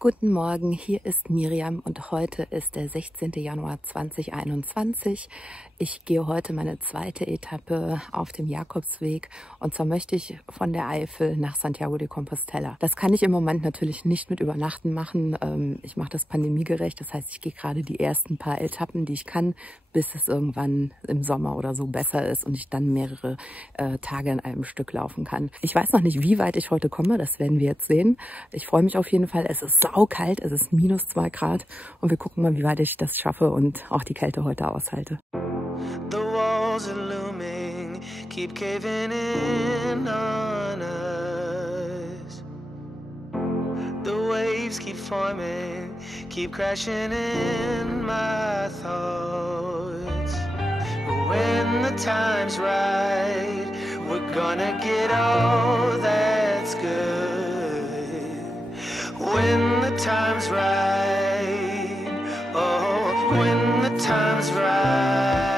Guten Morgen, hier ist Miriam und heute ist der 16. Januar 2021. Ich gehe heute meine zweite Etappe auf dem Jakobsweg und zwar möchte ich von der Eifel nach Santiago de Compostela. Das kann ich im Moment natürlich nicht mit Übernachten machen. Ich mache das pandemiegerecht, das heißt, ich gehe gerade die ersten paar Etappen, die ich kann, bis es irgendwann im Sommer oder so besser ist und ich dann mehrere Tage in einem Stück laufen kann. Ich weiß noch nicht, wie weit ich heute komme, das werden wir jetzt sehen. Ich freue mich auf jeden Fall. Es ist saukalt, es ist -2 Grad und wir gucken mal, wie weit ich das schaffe und auch die Kälte heute aushalte. The walls are looming, keep caving in on us. The waves keep forming, keep crashing in my thoughts. When the time's right, we're gonna get all that's good. When the time's right, oh, when the time's right.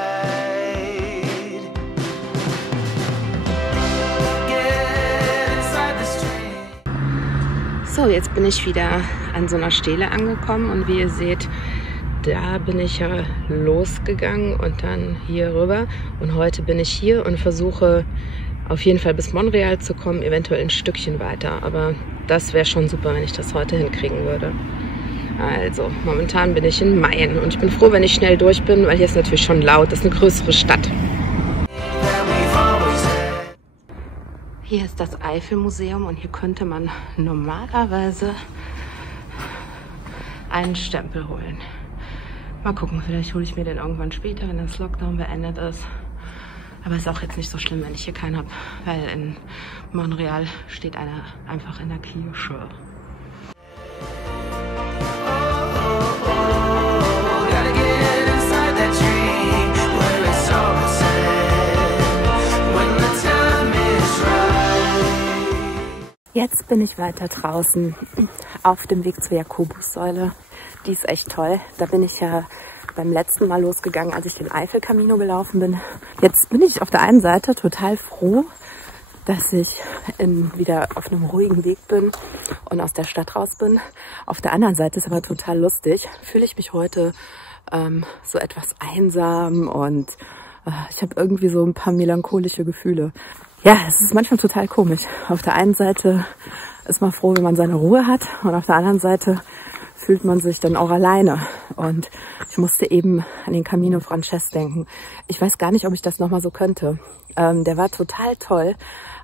So, jetzt bin ich wieder an so einer Stele angekommen und wie ihr seht, da bin ich ja losgegangen und dann hier rüber. Und heute bin ich hier und versuche auf jeden Fall bis Montreal zu kommen, eventuell ein Stückchen weiter. Aber das wäre schon super, wenn ich das heute hinkriegen würde. Also, momentan bin ich in Mayen und ich bin froh, wenn ich schnell durch bin, weil hier ist natürlich schon laut. Das ist eine größere Stadt. Hier ist das Eifelmuseum und hier könnte man normalerweise einen Stempel holen. Mal gucken, vielleicht hole ich mir den irgendwann später, wenn das Lockdown beendet ist. Aber ist auch jetzt nicht so schlimm, wenn ich hier keinen habe, weil in Montreal steht einer einfach in der Kirche. Jetzt bin ich weiter draußen auf dem Weg zur Jakobussäule. Die ist echt toll. Da bin ich ja beim letzten Mal losgegangen, als ich den Eifelcamino gelaufen bin. Jetzt bin ich auf der einen Seite total froh, dass ich wieder auf einem ruhigen Weg bin und aus der Stadt raus bin. Auf der anderen Seite ist aber total lustig. Fühle ich mich heute so etwas einsam und ich habe irgendwie so ein paar melancholische Gefühle. Ja, es ist manchmal total komisch. Auf der einen Seite ist man froh, wenn man seine Ruhe hat und auf der anderen Seite fühlt man sich dann auch alleine. Und ich musste eben an den Camino Frances denken. Ich weiß gar nicht, ob ich das nochmal so könnte. Der war total toll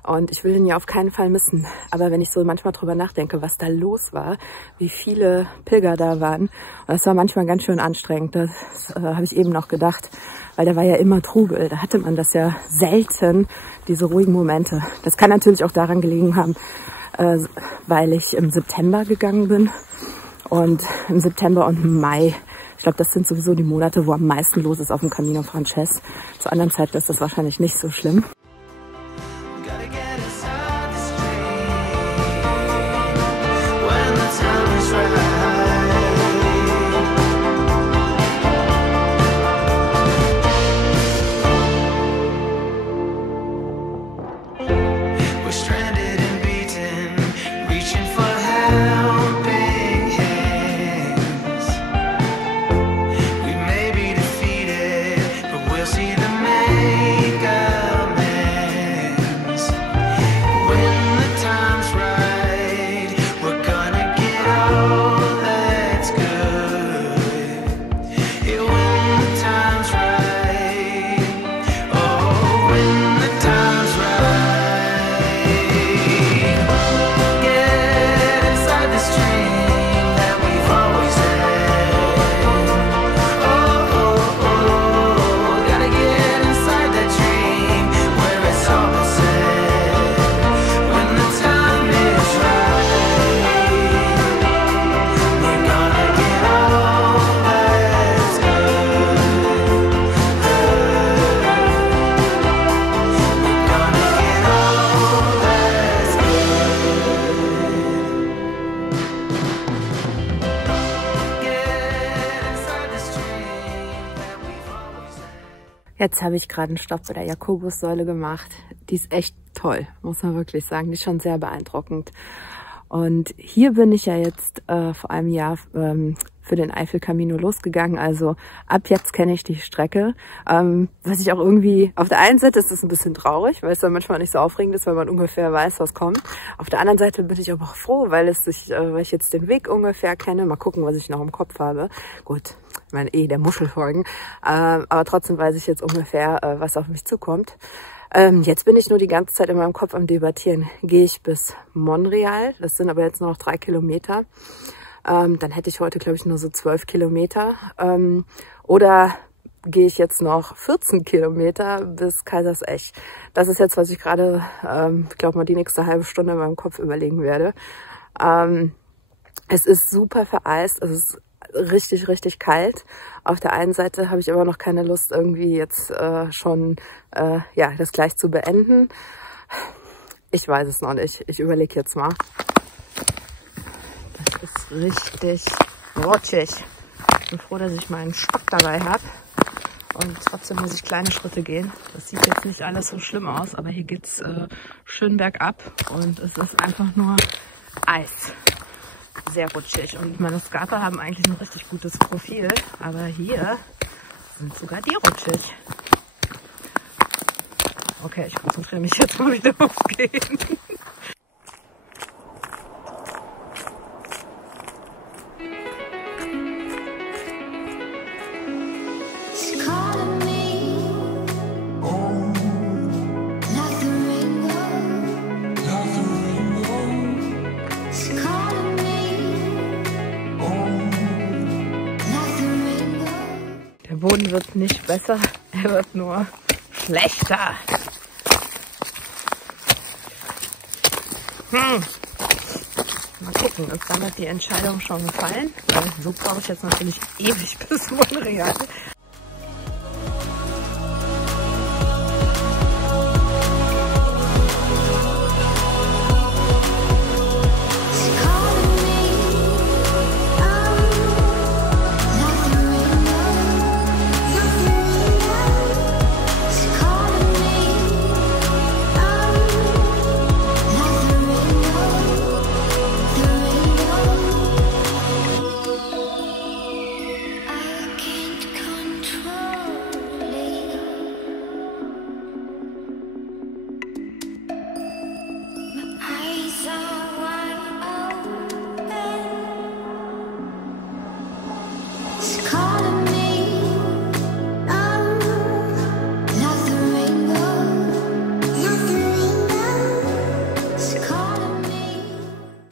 und ich will ihn ja auf keinen Fall missen. Aber wenn ich so manchmal drüber nachdenke, was da los war, wie viele Pilger da waren, und das war manchmal ganz schön anstrengend. Das habe ich eben noch gedacht, weil da war ja immer Trubel. Da hatte man das ja selten, diese ruhigen Momente. Das kann natürlich auch daran gelegen haben, weil ich im September gegangen bin. Und im September und im Mai, ich glaube, das sind sowieso die Monate, wo am meisten los ist auf dem Camino Frances. Zu anderen Zeiten ist das wahrscheinlich nicht so schlimm. Jetzt habe ich gerade einen Stopp bei der Jakobussäule gemacht. Die ist echt toll, muss man wirklich sagen. Die ist schon sehr beeindruckend. Und hier bin ich ja jetzt vor einem Jahr für den Eifel-Camino losgegangen. Also ab jetzt kenne ich die Strecke. Was ich auch irgendwie, auf der einen Seite ist es ein bisschen traurig, weil es dann manchmal nicht so aufregend ist, weil man ungefähr weiß, was kommt. Auf der anderen Seite bin ich aber auch froh, weil ich jetzt den Weg ungefähr kenne. Mal gucken, was ich noch im Kopf habe. Gut, ich meine der Muschel folgen. Aber trotzdem weiß ich jetzt ungefähr, was auf mich zukommt. Jetzt bin ich nur die ganze Zeit in meinem Kopf am Debattieren. Gehe ich bis Monreal? Das sind aber jetzt nur noch 3 Kilometer. Dann hätte ich heute, glaube ich, nur so 12 Kilometer. Oder gehe ich jetzt noch 14 Kilometer bis Kaisersesch? Das ist jetzt, was ich gerade, glaube mal, die nächste halbe Stunde in meinem Kopf überlegen werde. Es ist super vereist. Es ist richtig, richtig kalt. Auf der einen Seite habe ich aber noch keine Lust, irgendwie jetzt schon das gleich zu beenden. Ich weiß es noch nicht. Ich überlege jetzt mal. Das ist richtig rutschig. Ich bin froh, dass ich meinen Stock dabei habe. Und trotzdem muss ich kleine Schritte gehen. Das sieht jetzt nicht alles so schlimm aus, aber hier geht's schön bergab. Und es ist einfach nur Eis. Sehr rutschig. Und meine Skater haben eigentlich ein richtig gutes Profil. Aber hier sind sogar die rutschig. Okay, ich konzentriere mich jetzt mal wieder aufs Gehen. Der Boden wird nicht besser, er wird nur schlechter. Mal gucken, ist damit die Entscheidung schon gefallen? Weil so brauche ich jetzt natürlich ewig bis Monreal.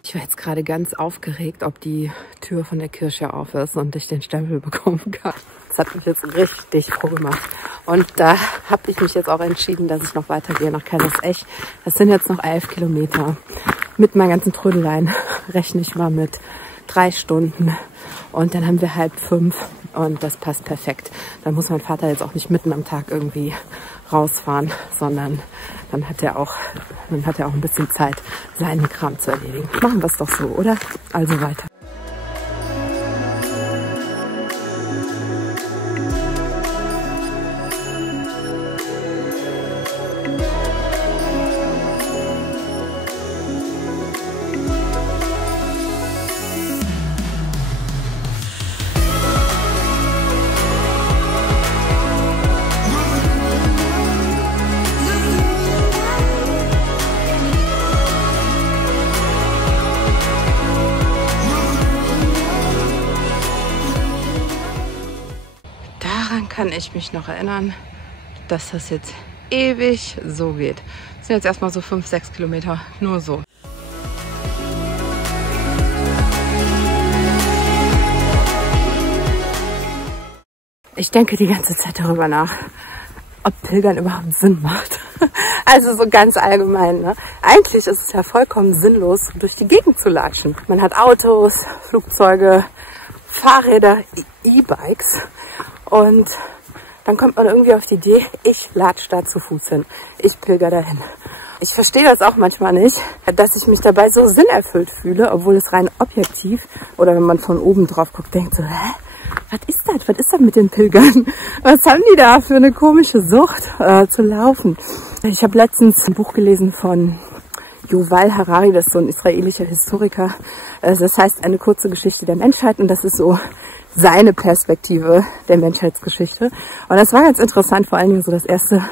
Ich war jetzt gerade ganz aufgeregt, ob die Tür von der Kirche auf ist und ich den Stempel bekommen kann. Das hat mich jetzt richtig froh gemacht. Und da habe ich mich jetzt auch entschieden, dass ich noch weitergehe nach Kaisersesch. Das sind jetzt noch 11 Kilometer. Mit meinen ganzen Trödeleien rechne ich mal mit 3 Stunden. Und dann haben wir 4:30 und das passt perfekt. Dann muss mein Vater jetzt auch nicht mitten am Tag irgendwie rausfahren, sondern dann hat er auch ein bisschen Zeit, seinen Kram zu erledigen. Machen wir es doch so, oder? Also weiter. Daran kann ich mich noch erinnern, dass das jetzt ewig so geht. Das sind jetzt erstmal so 5-6 Kilometer, nur so. Ich denke die ganze Zeit darüber nach, ob Pilgern überhaupt Sinn macht. Also so ganz allgemein, ne? Eigentlich ist es ja vollkommen sinnlos, durch die Gegend zu latschen. Man hat Autos, Flugzeuge, Fahrräder, E-Bikes und dann kommt man irgendwie auf die Idee, ich latsch da zu Fuß hin. Ich pilger dahin. Ich verstehe das auch manchmal nicht, dass ich mich dabei so sinnerfüllt fühle, obwohl es rein objektiv oder wenn man von oben drauf guckt, denkt so, hä? Was ist das? Was ist das mit den Pilgern? Was haben die da für eine komische Sucht zu laufen? Ich habe letztens ein Buch gelesen von Yuval Harari, das ist so ein israelischer Historiker. Das heißt eine kurze Geschichte der Menschheit und das ist so seine Perspektive der Menschheitsgeschichte. Und das war ganz interessant, vor allen Dingen so das erste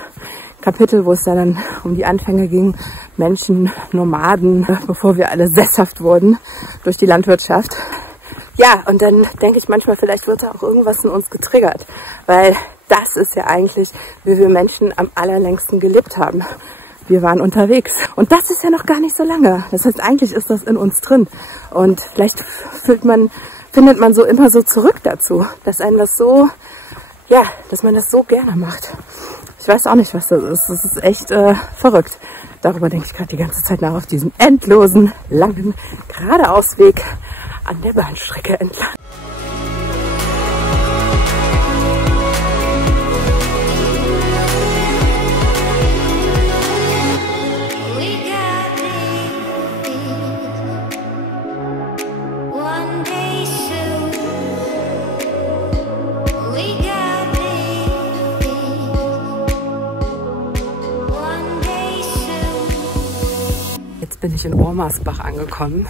Kapitel, wo es dann um die Anfänge ging, Menschen, Nomaden, bevor wir alle sesshaft wurden durch die Landwirtschaft. Ja, und dann denke ich manchmal, vielleicht wird da auch irgendwas in uns getriggert, weil das ist ja eigentlich, wie wir Menschen am allerlängsten gelebt haben. Wir waren unterwegs. Und das ist ja noch gar nicht so lange. Das heißt, eigentlich ist das in uns drin. Und vielleicht findet man so immer so zurück dazu, dass einem das so, ja, dass man das so gerne macht. Ich weiß auch nicht, was das ist. Das ist echt verrückt. Darüber denke ich gerade die ganze Zeit nach, auf diesen endlosen, langen Geradeausweg an der Bahnstrecke entlang. Jetzt bin ich in Ohrmarsbach angekommen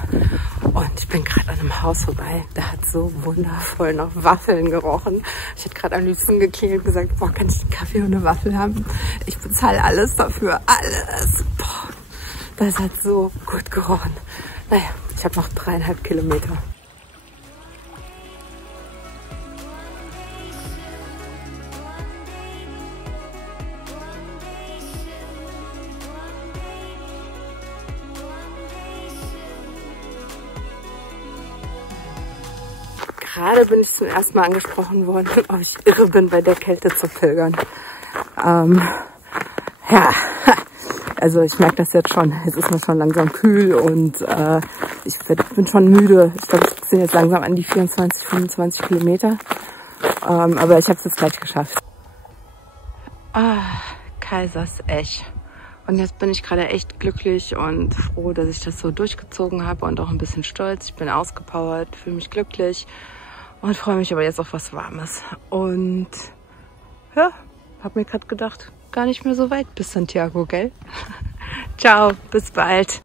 und ich bin gerade an einem Haus vorbei. Da hat so wundervoll nach Waffeln gerochen. Ich hätte gerade am liebsten geklingelt und gesagt, boah, kann ich einen Kaffee und eine Waffel haben? Ich bezahle alles dafür, alles. Boah, das hat so gut gerochen. Naja, ich habe noch 3,5 Kilometer. Gerade bin ich zum ersten Mal angesprochen worden, ob ich irre bin, bei der Kälte zu pilgern. Ja, also ich merke das jetzt schon. Jetzt ist mir schon langsam kühl und ich bin schon müde. Ich glaube, es sind jetzt langsam an die 24, 25 Kilometer. Aber ich habe es jetzt gleich geschafft. Kaisersesch. Und jetzt bin ich gerade echt glücklich und froh, dass ich das so durchgezogen habe und auch ein bisschen stolz. Ich bin ausgepowert, fühle mich glücklich und freue mich aber jetzt auf was Warmes. Und ja, habe mir gerade gedacht, gar nicht mehr so weit bis Santiago, gell? Ciao, bis bald.